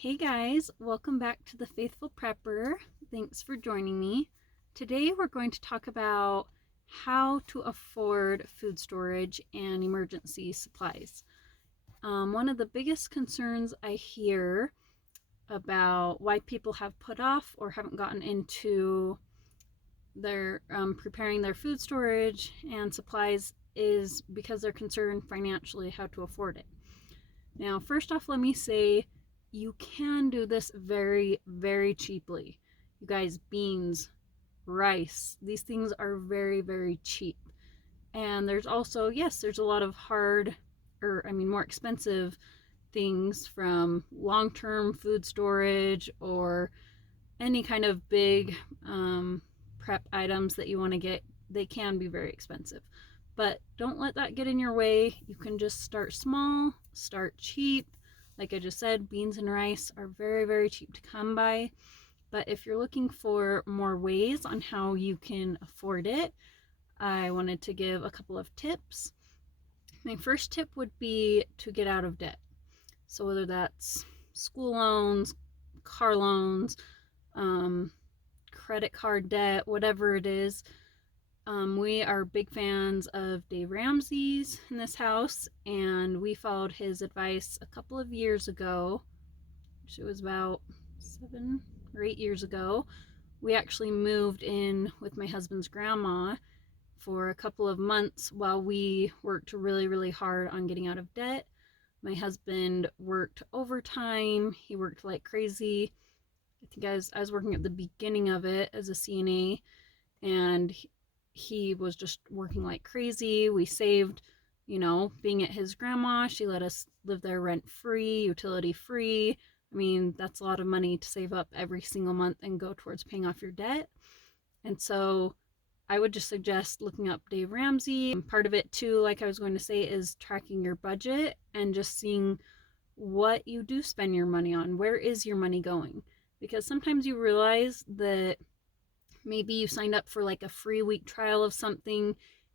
Hey guys, welcome back to the Faithful Prepper. Thanks for joining me. Today we're going to talk about how to afford food storage and emergency supplies. One of the biggest concerns I hear about why people have put off or haven't gotten into their preparing their food storage and supplies is because they're concerned financially how to afford it. Now, first off, let me say you can do this very, very cheaply. You guys, beans, rice, these things are very, very cheap. And there's also, yes, there's a lot of more expensive things from long term food storage or any kind of big prep items that you want to get. They can be very expensive. But don't let that get in your way. You can just start small, start cheap. Like I just said, beans and rice are very, very cheap to come by. But if you're looking for more ways on how you can afford it, I wanted to give a couple of tips. My first tip would be to get out of debt. So whether that's school loans, car loans, credit card debt, whatever it is, we are big fans of Dave Ramsey's in this house, and we followed his advice a couple of years ago, which it was about 7 or 8 years ago. We actually moved in with my husband's grandma for a couple of months while we worked really, really hard on getting out of debt. My husband worked overtime. He worked like crazy. I think I was working at the beginning of it as a CNA, and he was just working like crazy. We saved, being at his grandma. She let us live there rent free, utility free. I mean, that's a lot of money to save up every single month and go towards paying off your debt. And so I would just suggest looking up Dave Ramsey. Part of it too, like I was going to say, is tracking your budget and just seeing what you do spend your money on. Where is your money going? Because sometimes you realize that maybe you signed up for like a free week trial of something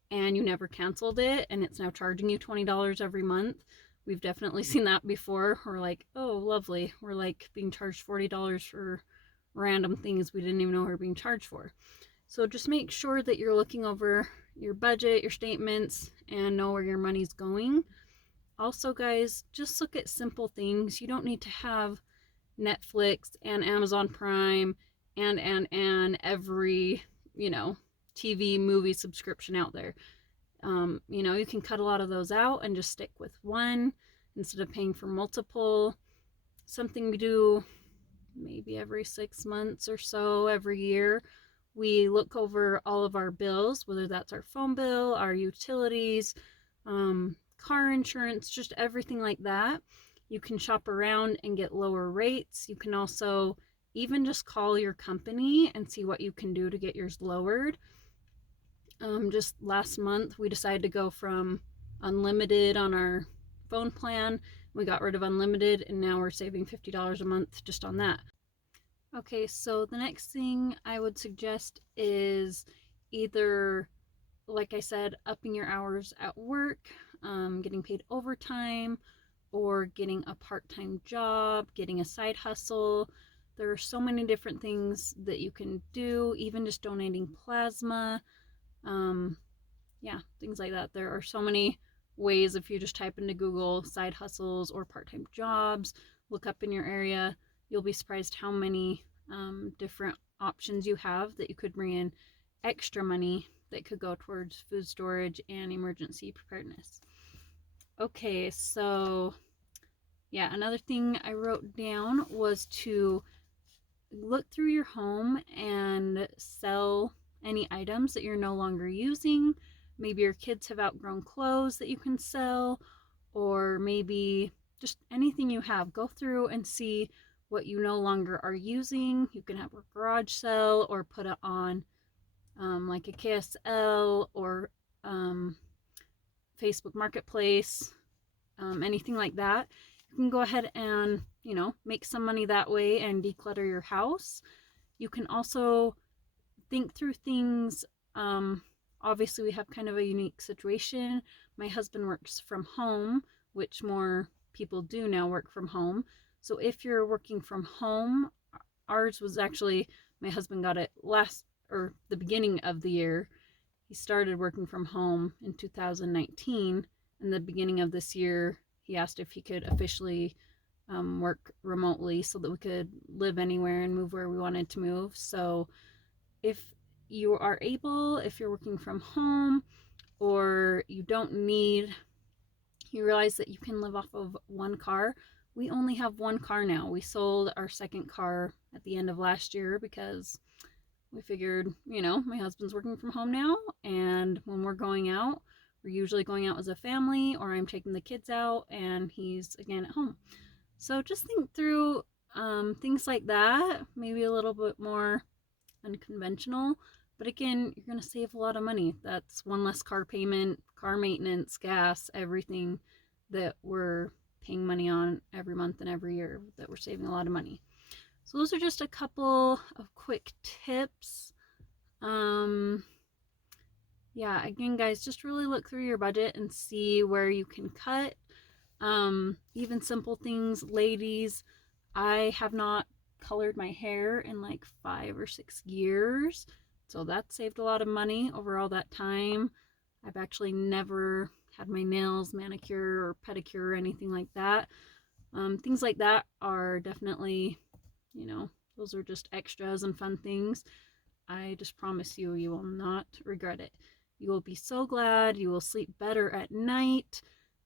and you never canceled it and it's now charging you $20 every month. We've definitely seen that before. We're like, oh, lovely. We're like being charged $40 for random things we didn't even know we were being charged for. So just make sure that you're looking over your budget, your statements, and know where your money's going. Also, guys, just look at simple things. You don't need to have Netflix and Amazon Prime and every, TV movie subscription out there. You can cut a lot of those out and just stick with one instead of paying for multiple. Something we do maybe every 6 months or so, every year. We look over all of our bills, whether that's our phone bill, our utilities, car insurance, just everything like that. You can shop around and get lower rates. You can also even just call your company and see what you can do to get yours lowered. Just last month, we decided to go from unlimited on our phone plan. We got rid of unlimited, and now we're saving $50 a month just on that. Okay, so the next thing I would suggest is either, like I said, upping your hours at work, getting paid overtime, or getting a part-time job, getting a side hustle. There are so many different things that you can do, even just donating plasma. Things like that. There are so many ways. If you just type into Google side hustles or part-time jobs, look up in your area, you'll be surprised how many different options you have that you could bring in extra money that could go towards food storage and emergency preparedness. Okay, so another thing I wrote down was to look through your home and sell any items that you're no longer using. Maybe your kids have outgrown clothes that you can sell, or maybe just anything you have. Go through and see what you no longer are using. You can have a garage sale or put it on like a KSL or Facebook Marketplace, anything like that. You can go ahead and, make some money that way and declutter your house. You can also think through things. Obviously, we have kind of a unique situation. My husband works from home, which more people do now work from home. So if you're working from home, ours was actually, my husband got it the beginning of the year. He started working from home in 2019. In the beginning of this year, he asked if he could officially work remotely so that we could live anywhere and move where we wanted to move. So if you are able, if you're working from home, or you realize that you can live off of one car. We only have one car now. We sold our second car at the end of last year because we figured, my husband's working from home now, and when we're going out, we're usually going out as a family, or I'm taking the kids out and he's again at home. So just think through things like that, maybe a little bit more unconventional, but again, you're going to save a lot of money. That's one less car payment, car maintenance, gas, everything that we're paying money on every month and every year, that we're saving a lot of money. So those are just a couple of quick tips. Yeah, again, guys, just really look through your budget and see where you can cut. Even simple things, ladies, I have not colored my hair in like 5 or 6 years, so that saved a lot of money over all that time. I've actually never had my nails manicure or pedicure or anything like that. Things like that are definitely, those are just extras and fun things. I just promise you, you will not regret it. You will be so glad. You will sleep better at night.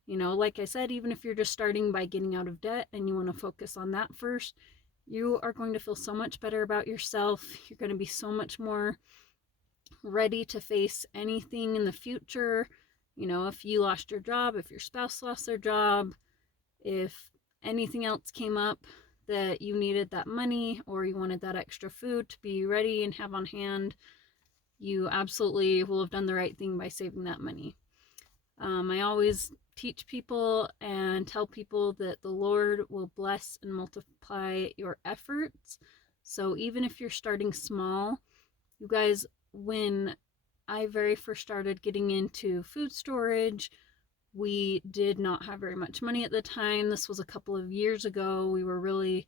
Like I said, even if you're just starting by getting out of debt and you want to focus on that first, you are going to feel so much better about yourself. You're going to be so much more ready to face anything in the future. If you lost your job, if your spouse lost their job, if anything else came up that you needed that money or you wanted that extra food to be ready and have on hand, you absolutely will have done the right thing by saving that money. I always teach people and tell people that the Lord will bless and multiply your efforts. So even if you're starting small, you guys, when I very first started getting into food storage, we did not have very much money at the time. This was a couple of years ago. We were really,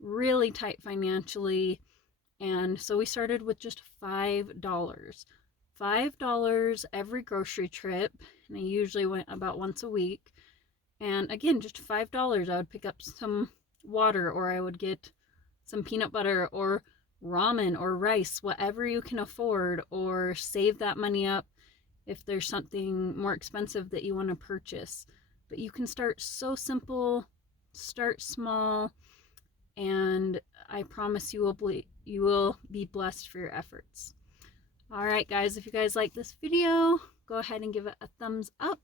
really tight financially. And so we started with just $5. $5 every grocery trip, and I usually went about once a week. And again, just $5, I would pick up some water, or I would get some peanut butter or ramen or rice, whatever you can afford, or save that money up if there's something more expensive that you want to purchase. But you can start so simple, start small, and I promise you will be blessed for your efforts. Alright guys, if you guys like this video, go ahead and give it a thumbs up.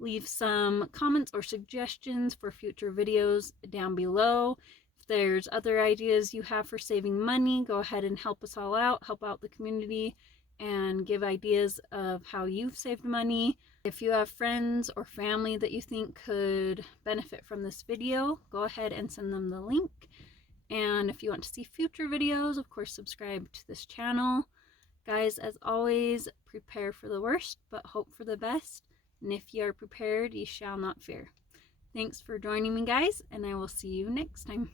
Leave some comments or suggestions for future videos down below. If there's other ideas you have for saving money, go ahead and help us all out, help out the community, and give ideas of how you've saved money. If you have friends or family that you think could benefit from this video, go ahead and send them the link. And if you want to see future videos, of course, subscribe to this channel. Guys, as always, prepare for the worst, but hope for the best. And if you are prepared, you shall not fear. Thanks for joining me, guys, and I will see you next time.